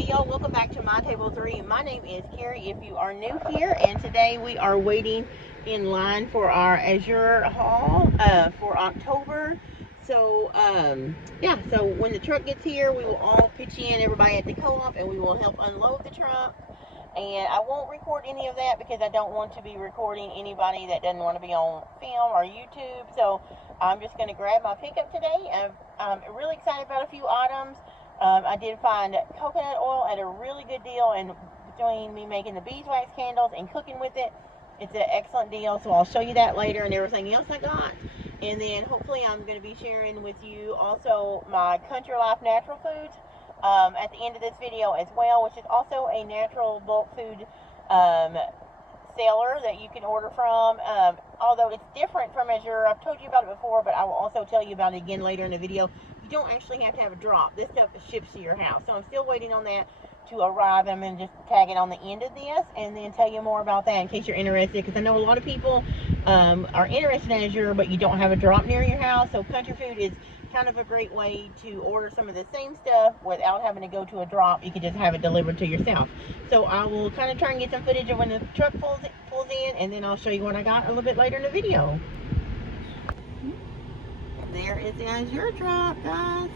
Hey y'all, welcome back to My Table 3. My name is Carrie if you are new here, and today we are waiting in line for our Azure haul for October. So so when the truck gets here, we will all pitch in, everybody at the co-op, and we will help unload the truck. And I won't record any of that because I don't want to be recording anybody that doesn't want to be on film or YouTube. So I'm just going to grab my pickup today. I'm really excited about a few items. I did find coconut oil at a really good deal, and between me making the beeswax candles and cooking with it, it's an excellent deal. So I'll show you that later and everything else I got. And then hopefully I'm going to be sharing with you also my Country Life natural foods at the end of this video as well, which is also a natural bulk food seller that you can order from. Although it's different from Azure. I've told you about it before, but I will also tell you about it again later in the video. You don't actually have to have a drop. This stuff ships to your house. So I'm still waiting on that to arrive. I'm going to just tag it on the end of this and then tell you more about that in case you're interested, because I know a lot of people are interested in Azure, but you don't have a drop near your house. So Country Food is kind of a great way to order some of the same stuff without having to go to a drop. You can just have it delivered to yourself. So I will kind of try and get some footage of when the truck pulls in, and then I'll show you what I got a little bit later in the video. There is the Azure truck, guys.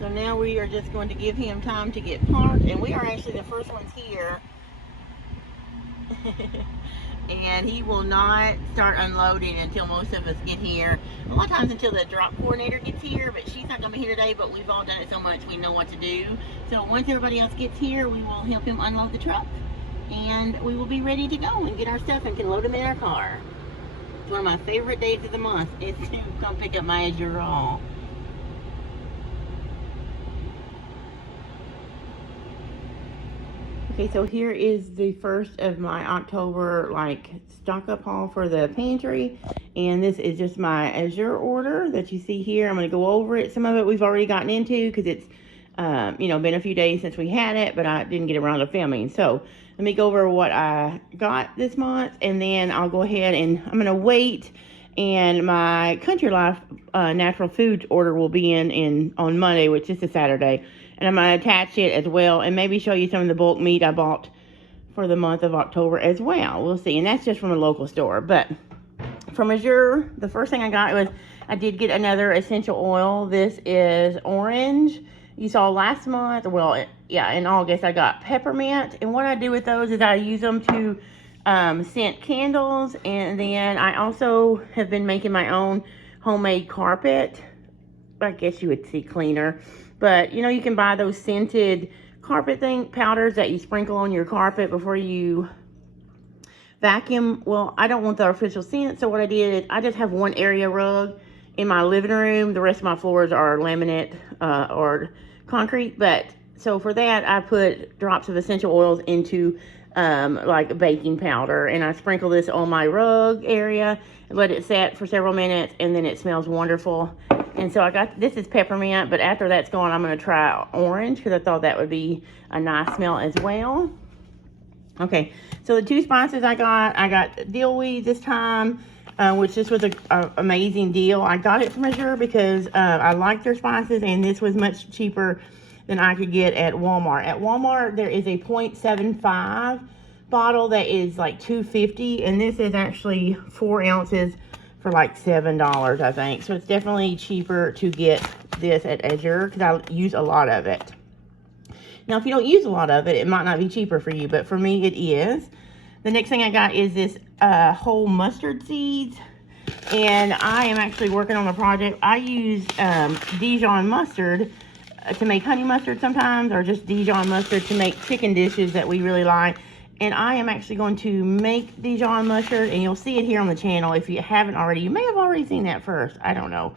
So now we are just going to give him time to get parked, and we are actually the first ones here. And he will not start unloading until most of us get here. A lot of times until the drop coordinator gets here, but she's not going to be here today, but we've all done it so much we know what to do. So once everybody else gets here, we will help him unload the truck, and we will be ready to go and get our stuff and can load them in our car. It's one of my favorite days of the month is to come pick up my Azure haul. Okay, so here is the first of my October stock up haul for the pantry, and this is just my Azure order that you see here. I'm going to go over it. Some of it we've already gotten into because it's been a few days since we had it, but I didn't get around to filming. So let me go over what I got this month, and then I'll go ahead and I'm going to wait, and my Country Life natural foods order will be in on Monday, which is a Saturday. And I'm going to attach it as well and maybe show you some of the bulk meat I bought for the month of October as well. We'll see. And that's just from a local store. But from Azure, the first thing I got was I did get another essential oil. This is orange. You saw last month, well, yeah, in August, I got peppermint. And what I do with those is I use them to scent candles. And then I also have been making my own homemade carpet. I guess you would see cleaner. But, you can buy those scented carpet powders that you sprinkle on your carpet before you vacuum. Well, I don't want the artificial scent, so what I did is I just have one area rug in my living room. The rest of my floors are laminate or concrete. But, so for that, I put drops of essential oils into like baking powder, and I sprinkle this on my rug area and let it set for several minutes, and then it smells wonderful. And so I got, this is peppermint, but after that's gone, I'm going to try orange because I thought that would be a nice smell as well. Okay, so the two spices I got dill weed this time, which this was a amazing deal. I got it from Azure because I like their spices, and this was much cheaper than I could get at Walmart. At Walmart, there is a 0.75 bottle that is like $2.50, and this is actually 4 ounces for like $7, I think. So it's definitely cheaper to get this at Azure because I use a lot of it. Now, if you don't use a lot of it, it might not be cheaper for you, but for me, it is. The next thing I got is this whole mustard seeds, and I am actually working on a project. I use Dijon mustard to make honey mustard sometimes, or just Dijon mustard to make chicken dishes that we really like. And I am actually going to make Dijon mustard, and you'll see it here on the channel. If you haven't already, you may have already seen that first. I don't know.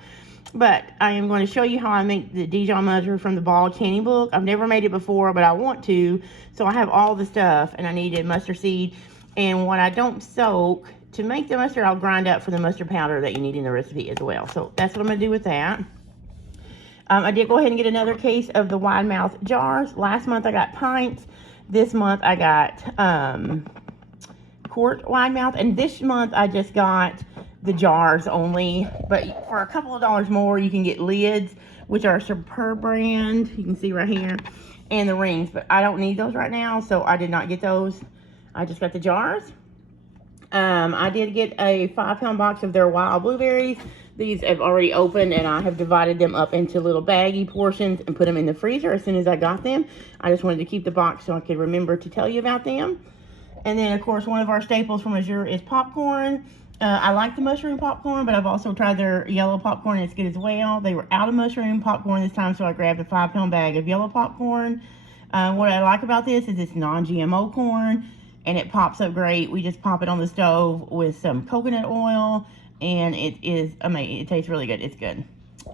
But I am going to show you how I make the Dijon mustard from the Ball Candy book. I've never made it before, but I want to. So I have all the stuff, and I needed mustard seed. And what I don't soak, to make the mustard, I'll grind up for the mustard powder that you need in the recipe as well. So that's what I'm going to do with that. I did go ahead and get another case of the wide mouth jars. Last month I got pints. This month I got quart wide mouth, and this month I just got the jars only, but for a couple of dollars more you can get lids which are Superb brand. You can see right here. And the rings, but I don't need those right now, so I did not get those. I just got the jars. I did get a 5-pound box of their wild blueberries. These have already opened, and I have divided them up into little baggy portions and put them in the freezer as soon as I got them. I just wanted to keep the box so I could remember to tell you about them. And then, of course, one of our staples from Azure is popcorn. I like the mushroom popcorn, but I've also tried their yellow popcorn, and it's good as well. They were out of mushroom popcorn this time, so I grabbed a 5-pound bag of yellow popcorn. What I like about this is it's non-GMO corn, and it pops up great. We just pop it on the stove with some coconut oil, and it is amazing. It tastes really good. It's good.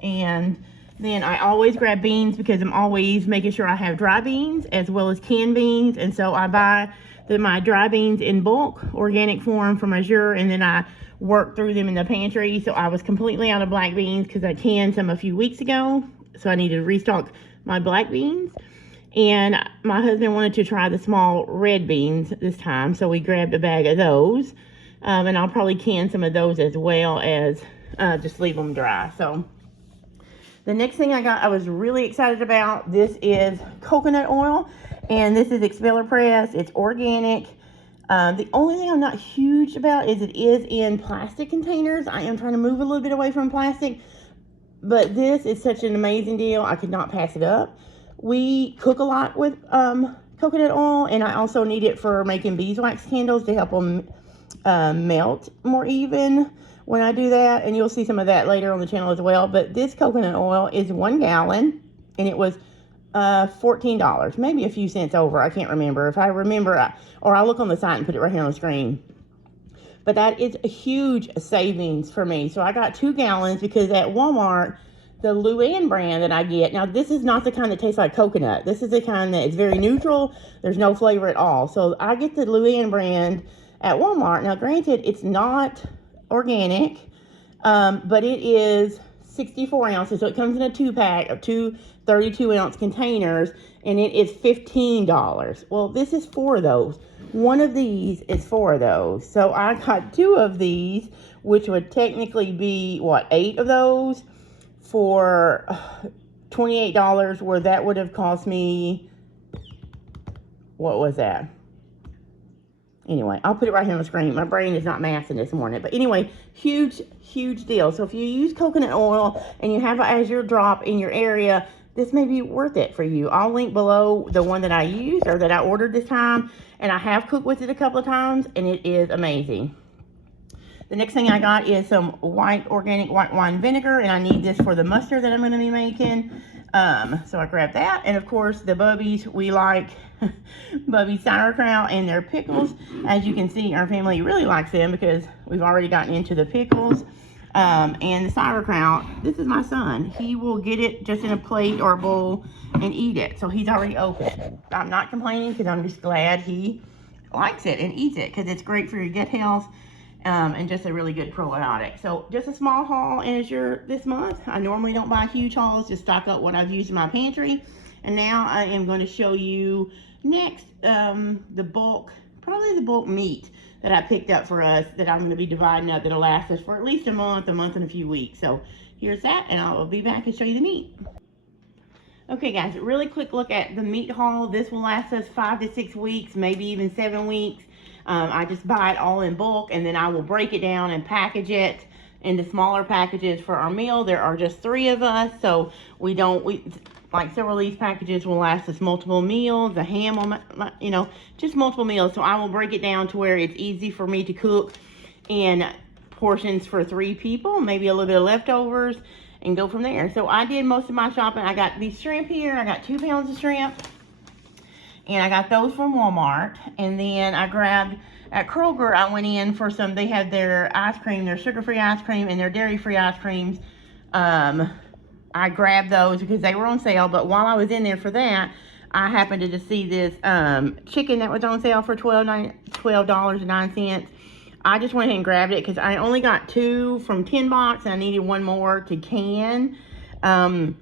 And then I always grab beans because I'm always making sure I have dry beans as well as canned beans. And so I buy my dry beans in bulk, organic form from Azure, and then I work through them in the pantry. So I was completely out of black beans because I canned some a few weeks ago. So I needed to restock my black beans. And my husband wanted to try the small red beans this time, so we grabbed a bag of those. And I'll probably can some of those as well as just leave them dry. So the next thing I got, I was really excited about. This is coconut oil, and this is Expeller Press. It's organic. The only thing I'm not huge about is it is in plastic containers. I am trying to move a little bit away from plastic, but this is such an amazing deal. I could not pass it up. We cook a lot with coconut oil, and I also need it for making beeswax candles to help them melt more even when I do that, and you'll see some of that later on the channel as well. But this coconut oil is 1 gallon, and it was $14, maybe a few cents over. I can't remember. If I remember, or I'll look on the site and put it right here on the screen. But that is a huge savings for me. So I got 2 gallons because at Walmart, the Luann brand that I get, now this is not the kind that tastes like coconut. This is the kind that is very neutral. There's no flavor at all. So I get the Luann brand at Walmart. Now granted, it's not organic, but it is 64 ounces. So it comes in a 2-pack of 2 32-ounce containers, and it is $15. Well, this is 4 of those. One of these is 4 of those. So I got 2 of these, which would technically be, what, 8 of those for $28, where that would have cost me, what was that? Anyway, I'll put it right here on the screen. My brain is not mathing this morning. But anyway, huge, huge deal. So if you use coconut oil and you have an Azure drop in your area, this may be worth it for you. I'll link below the one that I used or that I ordered this time. And I have cooked with it a couple of times, and it is amazing. The next thing I got is some organic white wine vinegar, and I need this for the mustard that I'm going to be making. So I grabbed that, and of course the Bubbies, we like Bubbies sauerkraut and their pickles. As you can see, our family really likes them because we've already gotten into the pickles. And the sauerkraut, this is my son. He will get it just in a plate or a bowl and eat it. So he's already open. I'm not complaining because I'm just glad he likes it and eats it because it's great for your gut health. And just a really good probiotic. So just a small haul in Azure this month. I normally don't buy huge hauls, just stock up what I've used in my pantry. And now I am going to show you next the bulk, probably the bulk meat that I picked up for us that I'm going to be dividing up that'll last us for at least a month and a few weeks. So here's that, and I'll be back and show you the meat. Okay guys, really quick look at the meat haul. This will last us 5 to 6 weeks, maybe even 7 weeks. I just buy it all in bulk, and then I will break it down and package it into smaller packages for our meal. There are just 3 of us, so we like several of these packages will last us multiple meals. The ham will, just multiple meals. So I will break it down to where it's easy for me to cook in portions for 3 people, maybe a little bit of leftovers, and go from there. So I did most of my shopping. I got these shrimp here. I got 2 pounds of shrimp. And I got those from Walmart. And then I grabbed, at Kroger, I went in for some, they had their ice cream, their sugar-free ice cream and their dairy-free ice creams. I grabbed those because they were on sale. But while I was in there for that, I happened to just see this chicken that was on sale for $12.09. I just went ahead and grabbed it because I only got 2 from 10 box and I needed 1 more to can. So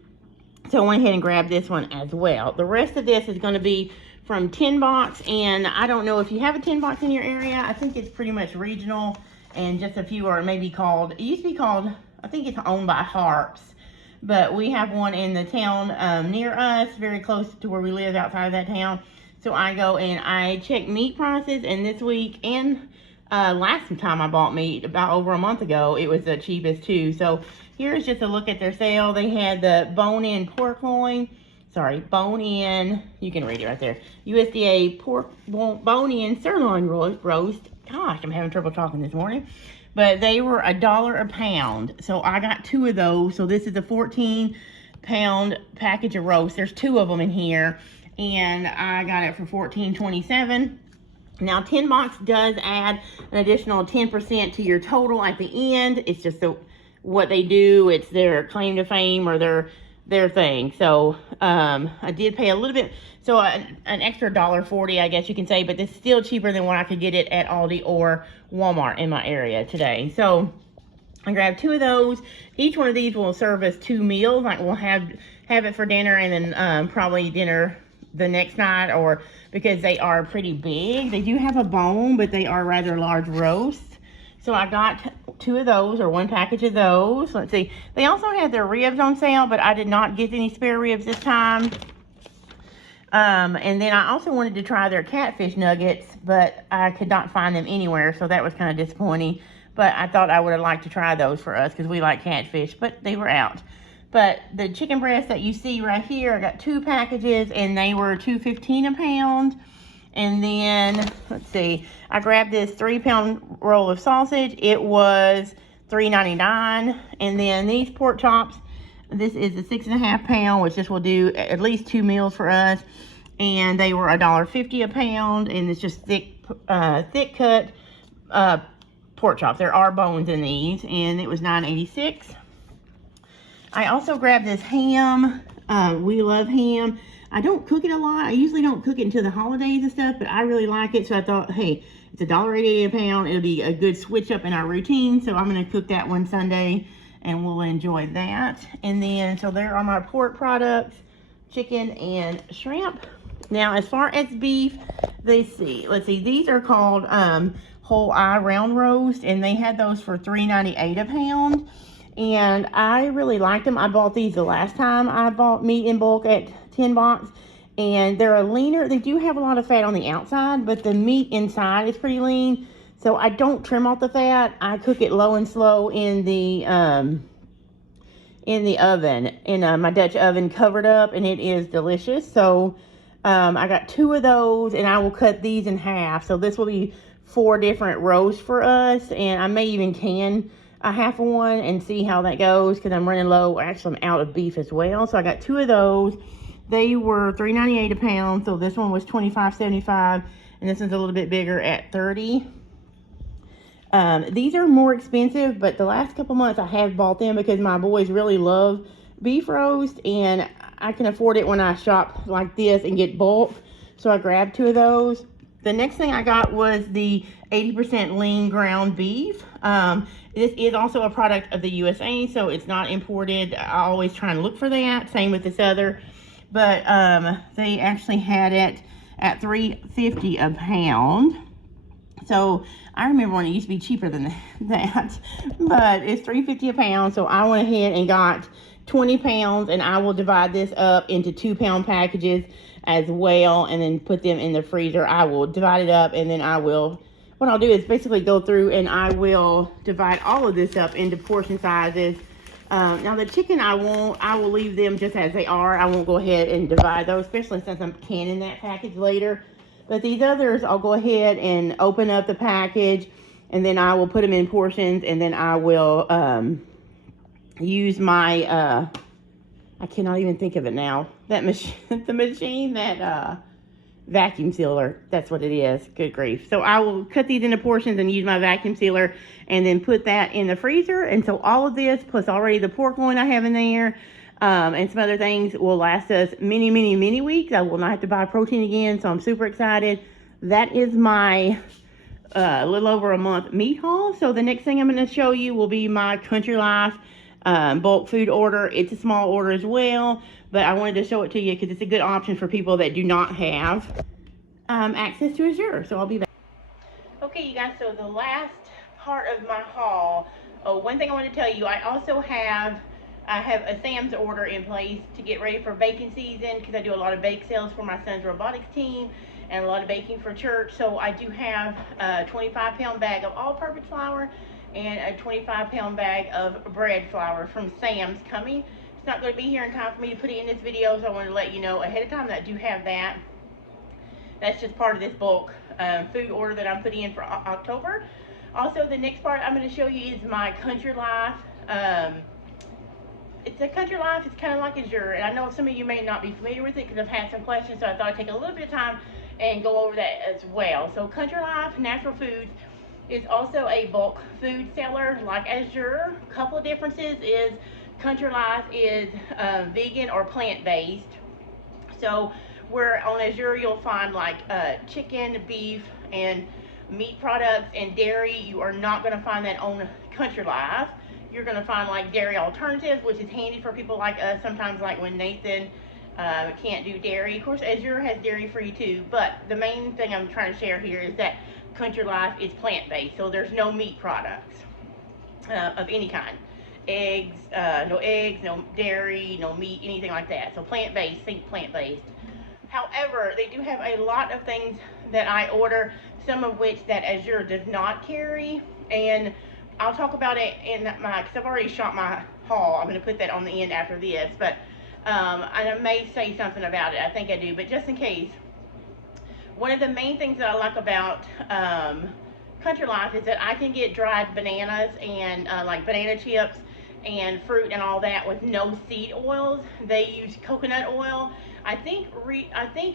I went ahead and grabbed this one as well. The rest of this is going to be from 10 box, and I don't know if you have a 10 box in your area. I think it's pretty much regional, and just a few are maybe called, it used to be called, I think it's owned by Harps. but we have one in the town near us, very close to where we live outside of that town. So I go and I check meat prices, and this week and last time I bought meat about over a month ago, it was the cheapest too. So here's just a look at their sale. They had the bone-in pork loin. Sorry, bone-in, you can read it right there. USDA pork bone-in sirloin roast. Gosh, I'm having trouble talking this morning. But they were $1 a pound. So I got 2 of those. So this is a 14-pound package of roast. There's 2 of them in here. And I got it for $14.27. Now, 10 bucks does add an additional 10% to your total at the end. It's just what they do. It's their claim to fame or their thing. So I did pay a little bit, so an extra $1.40, I guess you can say, but it's still cheaper than what I could get it at Aldi or Walmart in my area today. So I grabbed 2 of those. Each one of these will serve us 2 meals. Like we'll have it for dinner, and then probably dinner the next night, or because they are pretty big. They do have a bone, but they are rather large roasts. So I got 2 of those, or 1 package of those. Let's see. They also had their ribs on sale, but I did not get any spare ribs this time. And then I also wanted to try their catfish nuggets, but I could not find them anywhere, so that was kind of disappointing. But I thought I would have liked to try those for us because we like catfish, but they were out. But the chicken breast that you see right here, I got 2 packages, and they were $2.15 a pound. And then, let's see, I grabbed this 3-pound roll of sausage. It was $3.99. And then these pork chops, this is a 6.5 pound, which this will do at least 2 meals for us. And they were $1.50 a pound, and it's just thick cut pork chops. There are bones in these, and it was $9.86. I also grabbed this ham. We love ham. I don't cook it a lot. I usually don't cook it until the holidays and stuff, but I really like it. So I thought, hey, it's $1.88 a pound. It'll be a good switch up in our routine. So I'm going to cook that one Sunday, and we'll enjoy that. And then, so there are my pork products, chicken and shrimp. Now, as far as beef, let's see, these are called whole eye round roast, and they had those for $3.98 a pound. And I really liked them. I bought these the last time I bought meat in bulk at 10 bucks. And they're a leaner. They do have a lot of fat on the outside, but the meat inside is pretty lean. So I don't trim off the fat. I cook it low and slow in the oven, in my Dutch oven, covered up, and it is delicious. So I got 2 of those, and I will cut these in half. So this will be 4 different roasts for us, and I may even can a half of one and see how that goes because I'm running low. Actually, I'm out of beef as well. So I got 2 of those. They were $3.98 a pound. So this one was $25.75, and this one's a little bit bigger at $30. These are more expensive, but the last couple months I have bought them because my boys really love beef roast, and I can afford it when I shop like this and get bulk. So I grabbed 2 of those. The next thing I got was the 80% lean ground beef. This is also a product of the USA, so it's not imported. I always try and look for that. Same with this other. But they actually had it at $3.50 a pound. So I remember when it used to be cheaper than that. But it's $3.50 a pound. So I went ahead and got 20 pounds, and I will divide this up into 2-pound packages as well, and then put them in the freezer. I will divide it up, and then what I'll do is basically go through and I will divide all of this up into portion sizes. Now the chicken I will leave them just as they are. I won't go ahead and divide those, especially since I'm canning that package later. But these others, I'll go ahead and open up the package, and then I will put them in portions, and then I will use my I cannot even think of it now. That machine, the machine that vacuum sealer. That's what it is. Good grief. So I will cut these into portions and use my vacuum sealer, and then put that in the freezer. And so all of this, plus already the pork loin I have in there, and some other things, will last us many, many, many weeks. I will not have to buy protein again. So I'm super excited. That is my little over a month meat haul. So the next thing I'm going to show you will be my Country Life bulk food order. It's a small order as well, but I wanted to show it to you because it's a good option for people that do not have access to Azure. So I'll be back. Okay, you guys, so the last part of my haul, one thing I want to tell you, I also have I have a Sam's order in place to get ready for baking season because I do a lot of bake sales for my son's robotics team and a lot of baking for church. So I do have a 25-pound bag of all-purpose flour and a 25-pound bag of bread flour from Sam's coming. It's not going to be here in time for me to put it in this video, so I wanted to let you know ahead of time that I do have that. That's just part of this bulk food order that I'm putting in for October. Also, the next part I'm going to show you is my Country Life. It's a Country Life. It's kind of like Azure, and I know some of you may not be familiar with it because I've had some questions, so I thought I'd take a little bit of time and go over that as well. So Country Life Natural Foods is also a bulk food seller like Azure. A couple of differences is Country Life is vegan or plant-based. So where on Azure you'll find like chicken, beef, and meat products and dairy, you are not going to find that on Country Life. You're going to find like dairy alternatives, which is handy for people like us sometimes, like when Nathan can't do dairy. Of course, Azure has dairy free too, but the main thing I'm trying to share here is that Country Life is plant-based, so there's no meat products of any kind. No eggs, no dairy, no meat, anything like that. So plant-based, think plant-based. However, they do have a lot of things that I order, some of which that Azure does not carry, and I'll talk about it in my, because I've already shot my haul. I'm going to put that on the end after this, but I may say something about it. I think I do, but just in case. One of the main things that I like about Country Life is that I can get dried bananas and like banana chips and fruit and all that with no seed oils. They use coconut oil. I think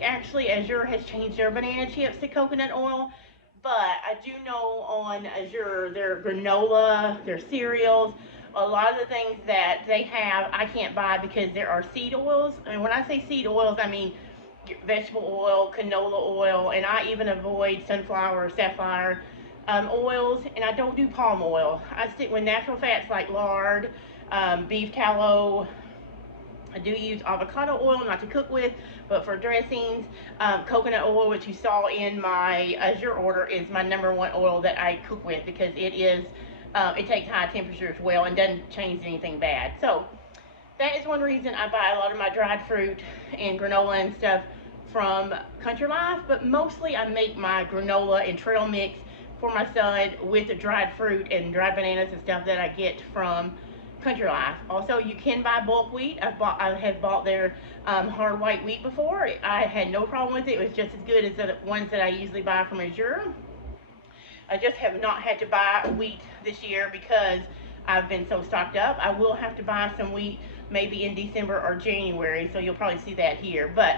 actually Azure has changed their banana chips to coconut oil, but I do know on Azure their granola, their cereals, a lot of the things that they have I can't buy because there are seed oils. And when I say seed oils, I mean vegetable oil, canola oil, and I even avoid sunflower, sapphire oils, and I don't do palm oil. I stick with natural fats like lard, beef tallow. I do use avocado oil, not to cook with, but for dressings. Coconut oil, which you saw in my Azure order, is my #1 oil that I cook with because it takes high temperatures well and doesn't change anything bad. So that is one reason I buy a lot of my dried fruit and granola and stuff from Country Life, but mostly I make my granola and trail mix for my son with the dried fruit and dried bananas and stuff that I get from Country Life. Also, you can buy bulk wheat. I have bought their hard white wheat before. I had no problem with it. It was just as good as the ones that I usually buy from Azure. I just have not had to buy wheat this year because I've been so stocked up. I will have to buy some wheat maybe in December or January, so you'll probably see that here. But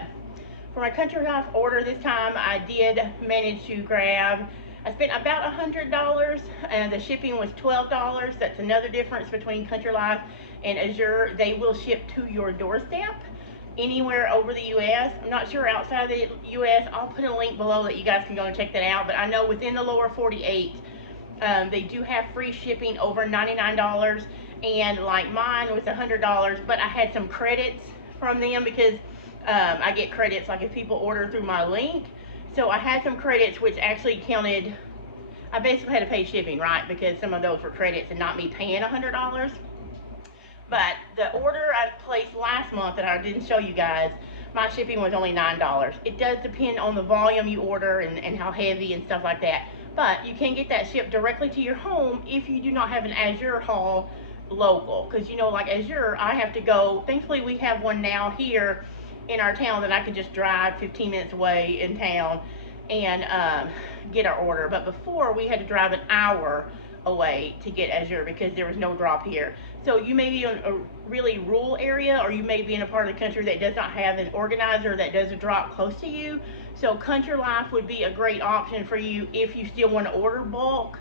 for my Country Life order this time, I did manage to grab, I spent about $100 and the shipping was $12. That's another difference between Country Life and Azure. They will ship to your doorstep anywhere over the U.S. I'm not sure outside the U.S. I'll put a link below that you guys can go and check that out, but I know within the lower 48, they do have free shipping over $99, and like mine was $100, but I had some credits from them because I get credits like if people order through my link. So I had some credits which actually counted. I basically had to pay shipping, right, because some of those were credits and not me paying $100. But the order I placed last month that I didn't show you guys, my shipping was only $9. It does depend on the volume you order and how heavy and stuff like that. But you can get that shipped directly to your home if you do not have an Azure haul local. Because, you know, like Azure, I have to go. Thankfully, we have one now here in our town that I can just drive 15 minutes away in town and get our order. But before, we had to drive an hour away to get Azure because there was no drop here. So you may be in a really rural area, or you may be in a part of the country that does not have an organizer that does a drop close to you. So Country Life would be a great option for you if you still want to order bulk.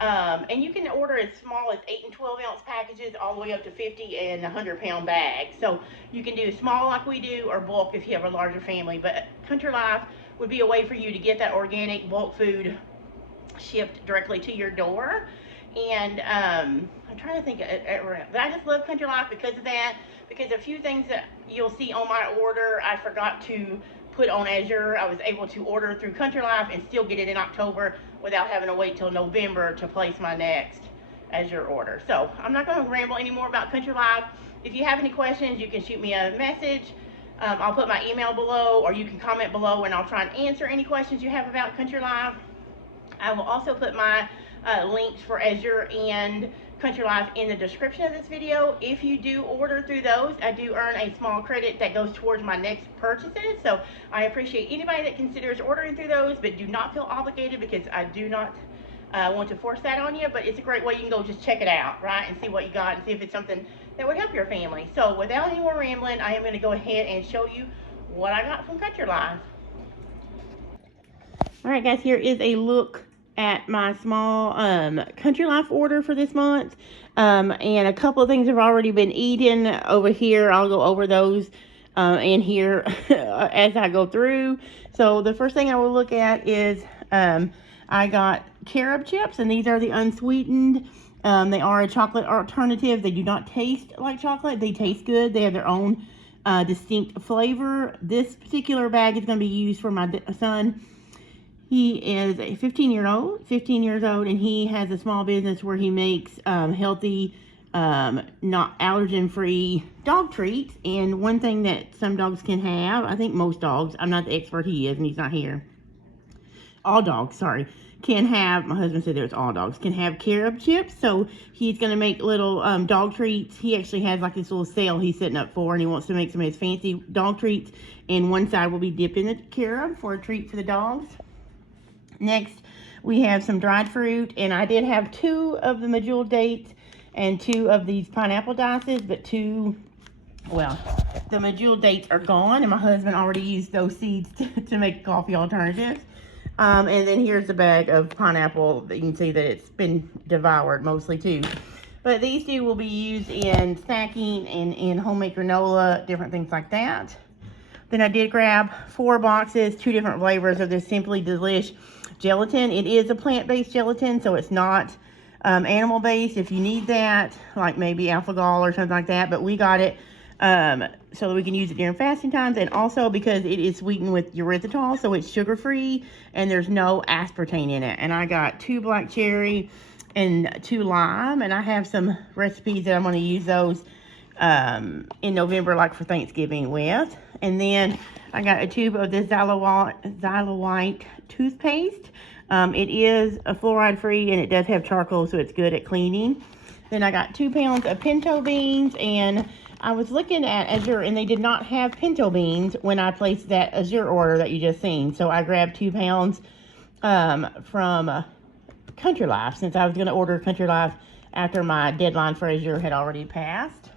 And you can order as small as 8 and 12 ounce packages all the way up to 50 and 100-pound bags. So you can do small like we do, or bulk if you have a larger family. But Country Life would be a way for you to get that organic bulk food shipped directly to your door. And I'm trying to think, but I just love Country Life because of that, because a few things that you'll see on my order I forgot to put on Azure. I was able to order through Country Life and still get it in October without having to wait till November to place my next Azure order. So I'm not going to ramble anymore about Country Life. if you have any questions, you can shoot me a message. I'll put my email below, or you can comment below, and I'll try and answer any questions you have about Country Life. I will also put my links for Azure and Country Life in the description of this video. If you do order through those, I do earn a small credit that goes towards my next purchases. So I appreciate anybody that considers ordering through those, but do not feel obligated, because I do not want to force that on you. But it's a great way you can go just check it out, right, and see what you got and see if it's something that would help your family. So without any more rambling, I am going to go ahead and show you what I got from Country Life. All right, guys, here is a look at my small Country Life order for this month. And a couple of things have already been eaten over here. I'll go over those and here as I go through. So the first thing I will look at is I got carob chips, and these are the unsweetened. They are a chocolate alternative. They do not taste like chocolate. They taste good. They have their own distinct flavor. This particular bag is going to be used for my son. He is a 15 years old, and he has a small business where he makes healthy, not allergen-free dog treats. And one thing that some dogs can have, I think most dogs, I'm not the expert, he is, and he's not here. All dogs, sorry, can have, my husband said there's all dogs, can have carob chips. So he's going to make little dog treats. He actually has like this little sale he's setting up for, and he wants to make some of his fancy dog treats. And one side will be dipped in the carob for a treat for the dogs. Next, we have some dried fruit, and I did have 2 of the medjool dates and 2 of these pineapple dices, but the medjool dates are gone, and my husband already used those seeds to make coffee alternatives. And then here's a bag of pineapple that you can see that it's been devoured mostly too. But these 2 will be used in snacking and in homemade granola, different things like that. Then I did grab 4 boxes, 2 different flavors of this Simply Delish gelatin. It is a plant-based gelatin, so it's not animal-based if you need that, like maybe alpha-gal or something like that. But we got it so that we can use it during fasting times, and also because it is sweetened with erythritol, so it's sugar-free and there's no aspartame in it. And I got 2 black cherry and 2 lime, and I have some recipes that I'm going to use those in November, like for Thanksgiving with. And then I got a tube of this Xylowhite toothpaste. It is a fluoride free, and it does have charcoal, so it's good at cleaning. Then I got 2 pounds of pinto beans, and I was looking at Azure, and they did not have pinto beans when I placed that Azure order that you just seen. So I grabbed 2 pounds from Country Life, since I was going to order Country Life after my deadline for Azure had already passed.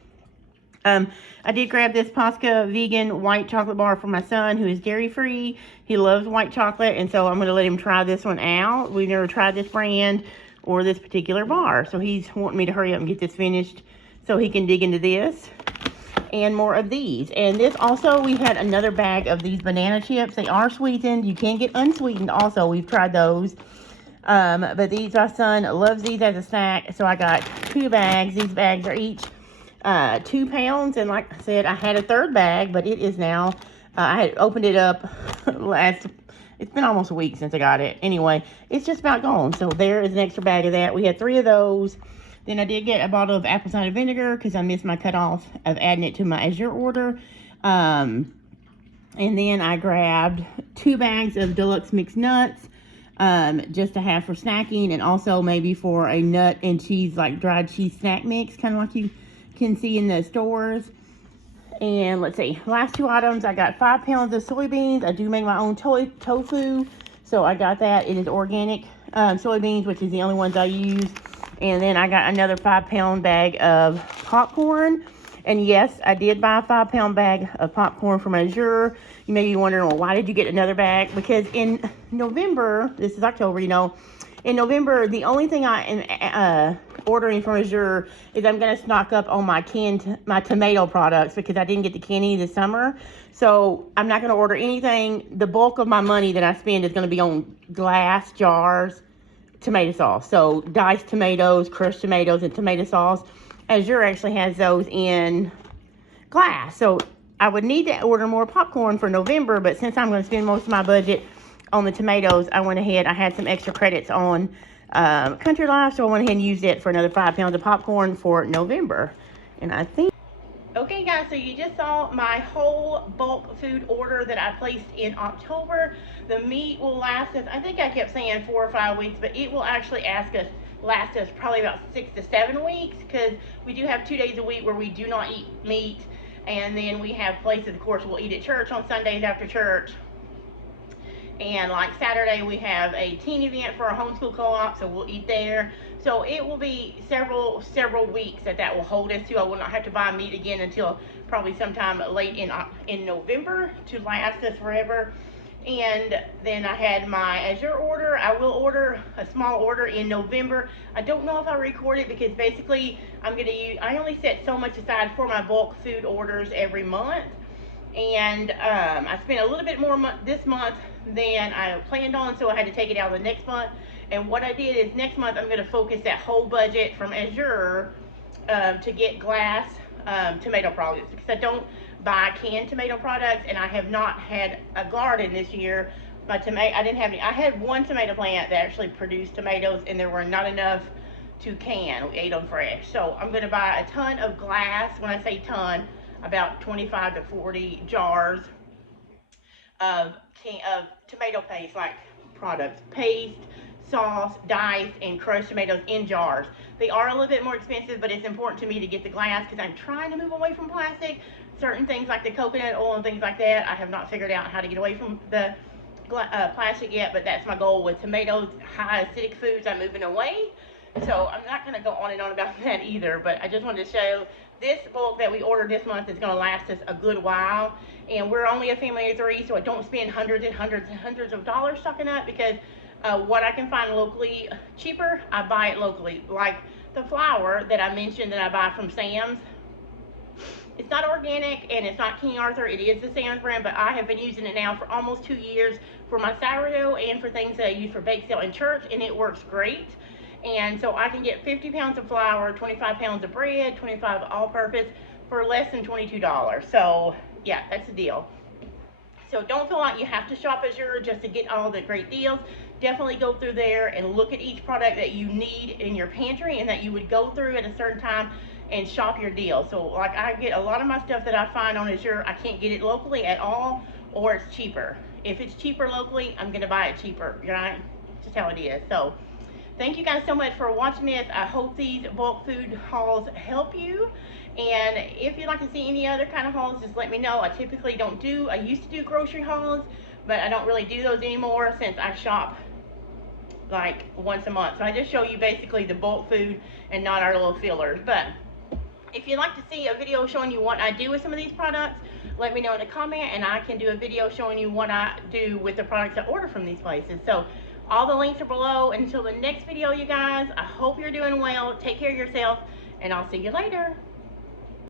I did grab this Posca vegan white chocolate bar for my son, who is dairy free. He loves white chocolate, and so I'm going to let him try this one out. We've never tried this brand or this particular bar, so he's wanting me to hurry up and get this finished so he can dig into this and more of these. And this also, we had another bag of these banana chips. They are sweetened. You can get unsweetened also. We've tried those. But these, my son loves these as a snack, so I got 2 bags. These bags are each 2 pounds, and like I said, I had a 3rd bag, but it is now, I had opened it up it's been almost a week since I got it. Anyway, it's just about gone, so there is an extra bag of that. We had 3 of those. Then I did get a bottle of apple cider vinegar, because I missed my cutoff of adding it to my Azure order. And then I grabbed 2 bags of deluxe mixed nuts, just to have for snacking, and also maybe for a nut and cheese, like dried cheese snack mix, kind of like you can see in the stores. And let's see, last 2 items, I got 5 pounds of soybeans. I do make my own tofu, so I got that. It is organic soybeans, which is the only ones I use. And then I got another 5-pound bag of popcorn. And yes, I did buy a 5-pound bag of popcorn from Azure. You may be wondering, well, why did you get another bag? Because in November, this is October, you know, in November, the only thing I am ordering from Azure is I'm going to stock up on my tomato products, because I didn't get to can any this summer. So I'm not going to order anything. The bulk of my money that I spend is going to be on glass jars, tomato sauce. So diced tomatoes, crushed tomatoes, and tomato sauce. Azure actually has those in glass. So I would need to order more popcorn for November, but since I'm going to spend most of my budget on the tomatoes, I went ahead. I had some extra credits on Country Life, so I went ahead and used it for another 5 pounds of popcorn for November. And I think Okay guys, so you just saw my whole bulk food order that I placed in October. The meat will last us, I think I kept saying 4 or 5 weeks, but it will actually last us probably about 6 to 7 weeks, because we do have 2 days a week where we do not eat meat, and then we have places, of course, we'll eat at church on Sundays after church. And like Saturday we have a teen event for our homeschool co-op, so we'll eat there. So it will be several weeks that will hold us to. I will not have to buy meat again until probably sometime late in November to last us forever. And then I had my Azure order. I will order a small order in November. I don't know if I record it, because basically I only set so much aside for my bulk food orders every month. And I spent a little bit more this month than I planned on, so I had to take it out of the next month. And what I did is next month I'm going to focus that whole budget from Azure to get glass tomato products, because I don't buy canned tomato products, and I have not had a garden this year. I didn't have any. I had one tomato plant that actually produced tomatoes, and there were not enough to can. We ate them fresh. So I'm going to buy a ton of glass. When I say ton, about 25 to 40 jars of tomato paste, like products, paste, sauce, diced, and crushed tomatoes in jars. They are a little bit more expensive, but it's important to me to get the glass because I'm trying to move away from plastic. Certain things like the coconut oil and things like that, I have not figured out how to get away from the plastic yet, but that's my goal with tomatoes. High acidic foods, I'm moving away. So I'm not going to go on and on about that either, but I just wanted to show this bulk that we ordered this month is going to last us a good while. And we're only a family of 3, so I don't spend hundreds and hundreds and hundreds of dollars stocking up, because what I can find locally cheaper, I buy it locally. Like the flour that I mentioned that I buy from Sam's, it's not organic and it's not King Arthur. It is the Sam's brand, but I have been using it now for almost 2 years for my sourdough and for things that I use for bake sale in church, and it works great. And so I can get 50 pounds of flour, 25 pounds of bread, 25 all-purpose for less than $22. So yeah, that's the deal. So don't feel like you have to shop Azure just to get all the great deals. Definitely go through there and look at each product that you need in your pantry and that you would go through at a certain time and shop your deals. So like I get a lot of my stuff that I find on Azure, I can't get it locally at all, or it's cheaper. If it's cheaper locally, I'm gonna buy it cheaper, right? Just how it is. So thank you guys so much for watching this. I hope these bulk food hauls help you. And if you'd like to see any other kind of hauls, just let me know. I typically don't do, I used to do grocery hauls, but I don't really do those anymore since I shop like once a month. So I just show you basically the bulk food and not our little fillers. But if you'd like to see a video showing you what I do with some of these products, let me know in a comment, and I can do a video showing you what I do with the products I order from these places. So all the links are below. Until the next video, you guys, I hope you're doing well. Take care of yourself, and I'll see you later.